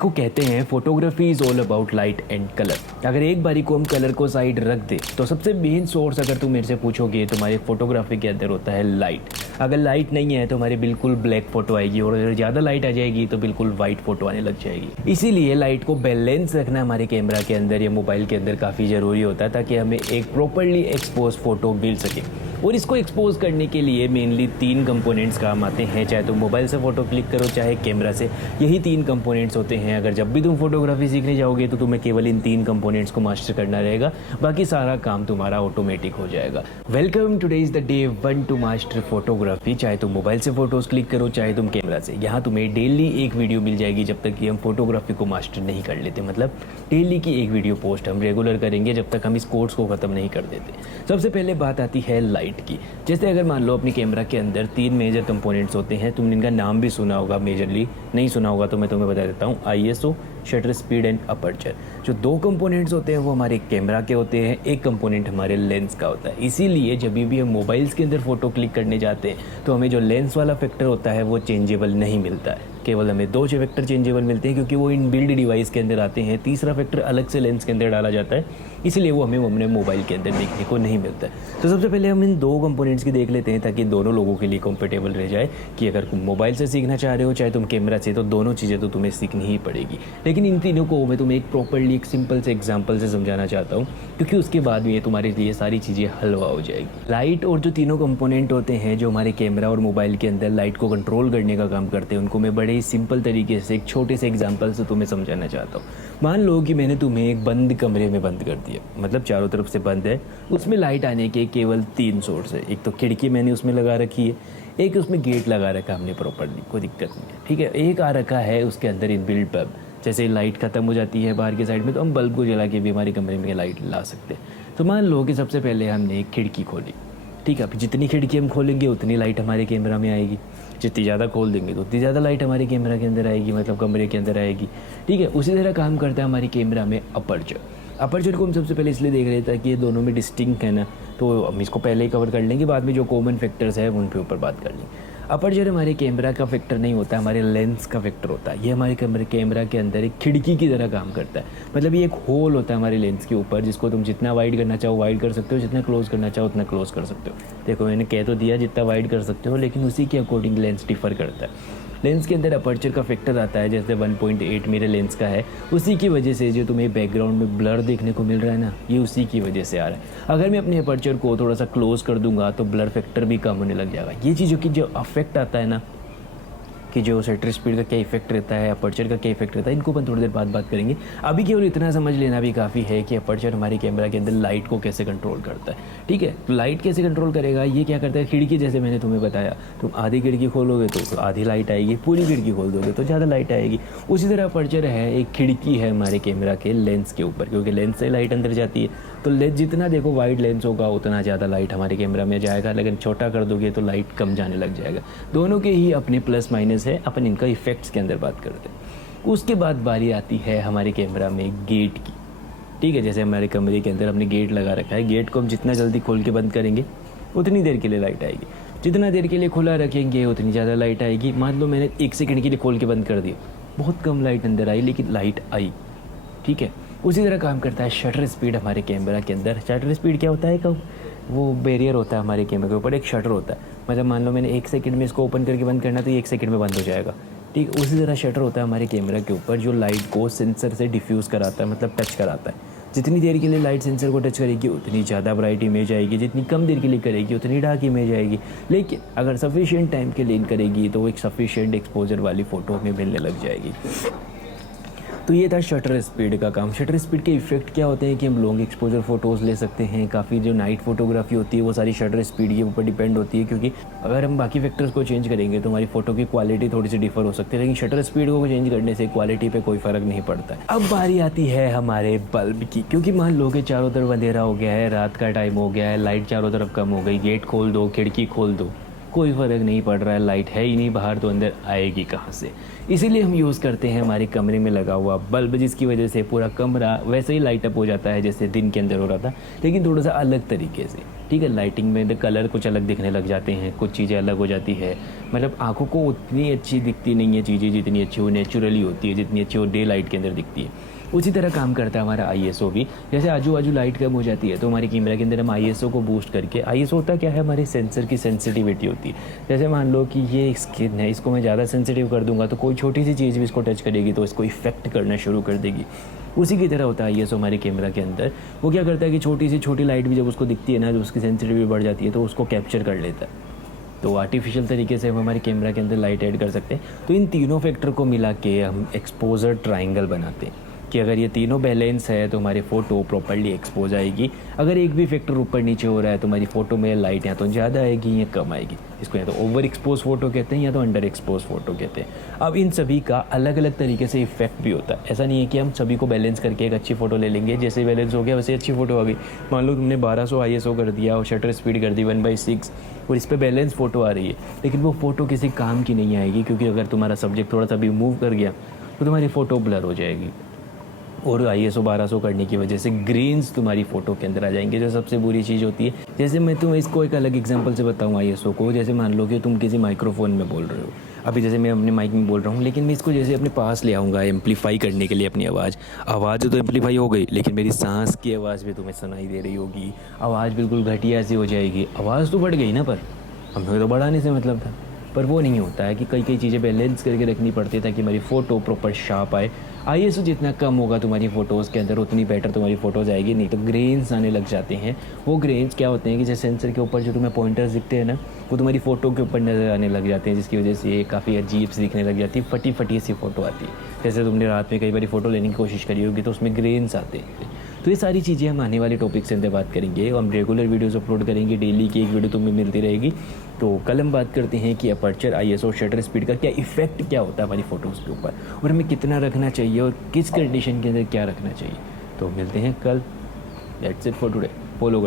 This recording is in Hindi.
को कहते हैं photography is all about light and colour. अगर एक बारी को हम कलर को साइड रख दे तो सबसे मेन सोर्स अगर तुम मेरे से पूछोगे तो हमारे फोटोग्राफी के अंदर होता है लाइट। अगर लाइट नहीं है तो हमारी बिल्कुल ब्लैक फोटो आएगी और अगर ज़्यादा लाइट आ जाएगी तो बिल्कुल वाइट फोटो आने लग जाएगी। इसीलिए लाइट को बैलेंस रखना हमारे कैमरा के अंदर या मोबाइल के अंदर काफ़ी ज़रूरी होता है ताकि हमें एक प्रॉपरली एक्सपोज फोटो मिल सके। और इसको एक्सपोज करने के लिए मेनली 3 कंपोनेंट्स काम आते हैं, चाहे तुम मोबाइल से फ़ोटो क्लिक करो चाहे कैमरा से। यही 3 कंपोनेंट्स होते हैं। अगर जब भी तुम फोटोग्राफी सीखने जाओगे तो तुम्हें केवल इन 3 कंपोनेंट्स को मास्टर करना रहेगा, बाकी सारा काम तुम्हारा ऑटोमेटिक हो जाएगा। Welcome, today is the day 1 to master photography. चाहे तुम मोबाइल से फ़ोटोज़ क्लिक करो चाहे तुम कैमरा से, यहाँ तुम्हें डेली एक वीडियो मिल जाएगी जब तक कि हम फोटोग्राफी को मास्टर नहीं कर लेते। मतलब डेली की एक वीडियो पोस्ट हम रेगुलर करेंगे जब तक हम इस कोर्स को ख़त्म नहीं कर देते। सबसे पहले बात आती है लाइट की। जैसे अगर मान लो अपनी कैमरा के अंदर 3 मेजर कंपोनेंट्स होते हैं, तुमने इनका नाम भी सुना होगा, मेजरली नहीं सुना होगा तो मैं तुम्हें बता देता हूँ। ISO, shutter speed and aperture. जो 2 कंपोनेंट्स होते हैं वो हमारे कैमरा के होते हैं, एक कंपोनेंट हमारे लेंस का होता है। इसीलिए जब भी हम मोबाइल्स के अंदर फ़ोटो क्लिक करने जाते हैं तो हमें जो लेंस वाला फैक्टर होता है वो चेंजेबल नहीं मिलता है, केवल हमें 2 फैक्टर चेंजेबल मिलते हैं क्योंकि वो इन बिल्ड डिवाइस के अंदर आते हैं। तीसरा फैक्टर अलग से लेंस के अंदर डाला जाता है, इसलिए वो हमें अपने मोबाइल के अंदर देखने को नहीं मिलता है। तो सबसे पहले हम इन 2 कंपोनेंट्स की देख लेते हैं ताकि दोनों लोगों के लिए कंफर्टेबल रह जाए कि अगर तुम मोबाइल से सीखना चाह रहे हो चाहे तुम कैमरा से, तो दोनों चीज़ें तो तुम्हें सीखनी ही पड़ेगी। लेकिन इन तीनों को मैं तुम्हें एक प्रॉपरली एक सिंपल से एग्जाम्पल से समझाना चाहता हूँ क्योंकि उसके बाद में ये तुम्हारे लिए सारी चीज़ें हलवा हो जाएगी। लाइट और जो तीनों कंपोनेंट होते हैं जो हमारे कैमरा और मोबाइल के अंदर लाइट को कंट्रोल करने का काम करते हैं, उनको मैं बड़े ही सिंपल तरीके से एक छोटे से एग्जाम्पल से तुम्हें समझाना चाहता हूँ। मान लो कि मैंने तुम्हें एक बंद कमरे में बंद कर दिया, मतलब चारों तरफ से बंद है, उसमें लाइट आने के केवल 3 सोर्स है। एक तो खिड़की मैंने उसमें लगा रखी है, एक उसमें गेट लगा रखा हमने प्रॉपरली, कोई दिक्कत नहीं है, ठीक है। एक आ रखा है उसके अंदर इनबिल्ट बल्ब। जैसे लाइट खत्म हो जाती है बाहर के साइड में तो हम बल्ब को जला के भी हमारे कमरे में लाइट ला सकते हैं। तो मान लो कि सबसे पहले हमने एक खिड़की खोली, ठीक है। अब जितनी खिड़की हम खोलेंगे उतनी लाइट हमारे कैमरा में आएगी, जितनी ज़्यादा खोल देंगे तो उतनी ज़्यादा लाइट हमारे कैमरा के अंदर आएगी, मतलब कमरे के अंदर आएगी, ठीक है। उसी तरह काम करता है हमारे कैमरा में अपर्चर। अपर्चर को हम सबसे पहले इसलिए देख रहे थे कि ये दोनों में डिस्टिंक्ट है ना, तो हम इसको पहले ही कवर कर लेंगे, बाद में जो कॉमन फैक्टर्स है उन पे ऊपर बात कर लेंगे। अपर्चर हमारे कैमरा का फैक्टर नहीं होता, हमारे लेंस का फैक्टर होता है। ये हमारे कैमरा के अंदर एक खिड़की की तरह काम करता है। मतलब ये एक होल होता है हमारे लेंस के ऊपर जिसको तुम जितना वाइड करना चाहो वाइड कर सकते हो, जितना क्लोज करना चाहो उतना क्लोज कर सकते हो। देखो मैंने कह तो दिया जितना वाइड कर सकते हो, लेकिन उसी के अकॉर्डिंग लेंस डिफर करता है। लेंस के अंदर अपर्चर का फैक्टर आता है, जैसे 1.8 मेरे लेंस का है, उसी की वजह से जो तुम्हें बैकग्राउंड में ब्लर देखने को मिल रहा है ना, ये उसी की वजह से आ रहा है। अगर मैं अपने अपर्चर को थोड़ा सा क्लोज कर दूंगा तो ब्लर फैक्टर भी कम होने लग जाएगा। ये चीज़ों की जो अफेक्ट आता है ना, कि जो शटर स्पीड का क्या इफेक्ट रहता है, अपर्चर का क्या इफेक्ट रहता है, इनको अपन थोड़ी देर बाद बात करेंगे। अभी केवल इतना समझ लेना भी काफ़ी है कि अपर्चर हमारे कैमरा के अंदर लाइट को कैसे कंट्रोल करता है, ठीक है। तो लाइट कैसे कंट्रोल करेगा, ये क्या करता है, खिड़की जैसे मैंने तुम्हें बताया, तुम आधी खिड़की खोलोगे तो आधी लाइट आएगी, पूरी खिड़की खोल दोगे तो ज़्यादा लाइट आएगी। उसी तरह अपर्चर है एक खिड़की है हमारे कैमरा के लेंस के ऊपर, क्योंकि लेंस से लाइट अंदर जाती है, तो लेंस जितना देखो वाइड लेंस होगा उतना ज़्यादा लाइट हमारे कैमरा में जाएगा, लेकिन छोटा कर दोगे तो लाइट कम जाने लग जाएगा। दोनों के ही अपने प्लस माइनस है, अपन इनका इफेक्ट्स के अंदर बात करते हैं। उसके बाद बारी आती है हमारे कैमरा में गेट की, ठीक है। जैसे हमारे कमरे के अंदर हमने गेट लगा रखा है, गेट को हम जितना जल्दी खोल के बंद करेंगे उतनी देर के लिए लाइट आएगी, जितना देर के लिए खुला रखेंगे उतनी ज़्यादा लाइट आएगी। मान लो मैंने 1 सेकंड के लिए खोल के बंद कर दिया, बहुत कम लाइट अंदर आई लेकिन लाइट आई, ठीक है। उसी तरह काम करता है शटर स्पीड हमारे कैमरा के अंदर। शटर स्पीड क्या होता है, कब वो बैरियर होता है हमारे कैमरे के ऊपर, एक शटर होता है। मतलब मान लो मैंने 1 सेकंड में इसको ओपन करके बंद करना तो ये 1 सेकंड में बंद हो जाएगा, ठीक। उसी तरह शटर होता है हमारे कैमरा के ऊपर जो लाइट को सेंसर से डिफ्यूज़ कराता है, मतलब टच कराता है। जितनी देर के लिए लाइट सेंसर को टच करेगी उतनी ज़्यादा ब्राइट इमेज आएगी, जितनी कम देर के लिए करेगी उतनी डार्क इमेज आएगी। लेकिन अगर सफिशिएंट टाइम के लिए करेगी तो एक सफिशिएंट एक्सपोजर वाली फ़ोटो हमें मिलने लग जाएगी। तो ये था शटर स्पीड का काम। शटर स्पीड के इफेक्ट क्या होते हैं कि हम लॉन्ग एक्सपोजर फ़ोटोज़ ले सकते हैं। काफ़ी जो नाइट फोटोग्राफी होती है वो सारी शटर स्पीड के ऊपर डिपेंड होती है, क्योंकि अगर हम बाकी फैक्टर्स को चेंज करेंगे तो हमारी फ़ोटो की क्वालिटी थोड़ी सी डिफर हो सकती है, लेकिन शटर स्पीड को चेंज करने से क्वालिटी पे कोई फ़र्क नहीं पड़ता है। अब बारी आती है हमारे बल्ब की, क्योंकि मान लो कि चारों तरफ अंधेरा हो गया है, रात का टाइम हो गया है, लाइट चारों तरफ कम हो गई, गेट खोल दो, खिड़की खोल दो, कोई फ़र्क नहीं पड़ रहा है, लाइट है ही नहीं बाहर तो अंदर आएगी कहाँ से। इसीलिए हम यूज़ करते हैं हमारे कमरे में लगा हुआ बल्ब, जिसकी वजह से पूरा कमरा वैसे ही लाइट अप हो जाता है जैसे दिन के अंदर हो रहा था, लेकिन थोड़ा सा अलग तरीके से। ठीक है, लाइटिंग में कलर कुछ अलग दिखने लग जाते हैं, कुछ चीज़ें अलग हो जाती है, मतलब आँखों को उतनी अच्छी दिखती नहीं है चीज़ें जितनी अच्छी वो नेचुरली होती है, जितनी अच्छी वो डे लाइट के अंदर दिखती है। उसी तरह काम करता है हमारा ISO भी। जैसे आजू बाजू लाइट कम हो जाती है तो हमारे कैमरा के अंदर हम ISO को बूस्ट करके, ISO होता क्या है, हमारे सेंसर की सेंसिटिविटी होती है। जैसे मान लो कि ये स्किन है, इसको मैं ज़्यादा सेंसिटिव कर दूंगा तो कोई छोटी सी चीज़ भी इसको टच करेगी तो इसको इफेक्ट करना शुरू कर देगी। उसी की तरह होता है ISO हमारे कैमरा के अंदर। वो क्या करता है कि छोटी सी छोटी लाइट भी जब उसको दिखती है ना, जब उसकी सेंसिटिविटी बढ़ जाती है तो उसको कैप्चर कर लेता है। तो आर्टिफिशियल तरीके से हम हमारे कैमरा के अंदर लाइट ऐड कर सकते हैं। तो इन तीनों फैक्टर को मिला के हम एक्सपोजर ट्राइंगल बनाते हैं कि अगर ये तीनों बैलेंस है तो हमारी फ़ोटो प्रॉपर्ली एक्सपोज आएगी। अगर एक भी फैक्टर ऊपर नीचे हो रहा है तो हमारी फ़ोटो में लाइट या तो ज़्यादा आएगी या कम आएगी। इसको या तो ओवर एक्सपोज फ़ोटो कहते हैं या तो अंडर एक्सपोज फ़ोटो कहते हैं। अब इन सभी का अलग अलग तरीके से इफेक्ट भी होता है। ऐसा नहीं है कि हम सभी को बैलेंस करके एक अच्छी फ़ोटो ले लेंगे, जैसे बैलेंस हो गया वैसे अच्छी फ़ोटो आ गई। मान लो तुमने 1200 ISO कर दिया और शटर स्पीड कर दी 1/6 और इस पर बैलेंस फ़ोटो आ रही है, लेकिन वो फ़ोटो किसी काम की नहीं आएगी, क्योंकि अगर तुम्हारा सब्जेक्ट थोड़ा सा भी मूव कर गया तो तुम्हारी फ़ोटो ब्लर हो जाएगी। और ISO 1200 करने की वजह से ग्रेन्स तुम्हारी फ़ोटो के अंदर आ जाएंगे, जो सबसे बुरी चीज़ होती है। जैसे मैं तुम्हें इसको एक अलग एग्जांपल से बताऊँ ISO को। जैसे मान लो कि तुम किसी माइक्रोफोन में बोल रहे हो, अभी जैसे मैं अपने माइक में बोल रहा हूँ, लेकिन मैं इसको जैसे अपने पास ले आऊँगा एम्पलीफाई करने के लिए अपनी आवाज़ तो एम्पलीफाई हो गई, लेकिन मेरी सांस की आवाज़ भी तुम्हें सुनाई दे रही होगी, आवाज़ बिल्कुल घटिया सी हो जाएगी। आवाज़ तो बढ़ गई ना, पर हमें तो बढ़ाने से मतलब था। पर वो नहीं होता है कि कई चीज़ें बैलेंस करके रखनी पड़ती है ताकि हमारी फ़ोटो प्रॉपर शार्प आए। ISO जितना कम होगा तुम्हारी फ़ोटोज़ के अंदर उतनी बेटर तुम्हारी फ़ोटोज़ आएगी। नहीं तो ग्रेन्स आने लग जाते हैं। वो ग्रेन्स क्या होते हैं कि जैसे सेंसर के ऊपर जो तुम्हें पॉइंटर्स दिखते हैं ना, वो तुम्हारी फ़ोटो के ऊपर नज़र आने लग जाते हैं, जिसकी वजह से ये काफ़ी अजीब सी दिखने लग जाती है, फटी फटी सी फ़ोटो आती है। जैसे तुमने रात में कई बार फ़ोटो लेने की कोशिश करी होगी तो उसमें ग्रेन्स आते हैं। तो ये सारी चीज़ें हम आने वाले टॉपिक से अंदर बात करेंगे। हम रेगुलर वीडियोस अपलोड करेंगे, डेली की एक वीडियो तुम्हें मिलती रहेगी। तो कल हम बात करते हैं कि अपर्चर, ISO, शटर स्पीड का क्या इफेक्ट क्या होता है हमारी फ़ोटोज़ के ऊपर, और हमें कितना रखना चाहिए और किस कंडीशन के अंदर क्या रखना चाहिए। तो मिलते हैं कल। That's it for today. Follow कर।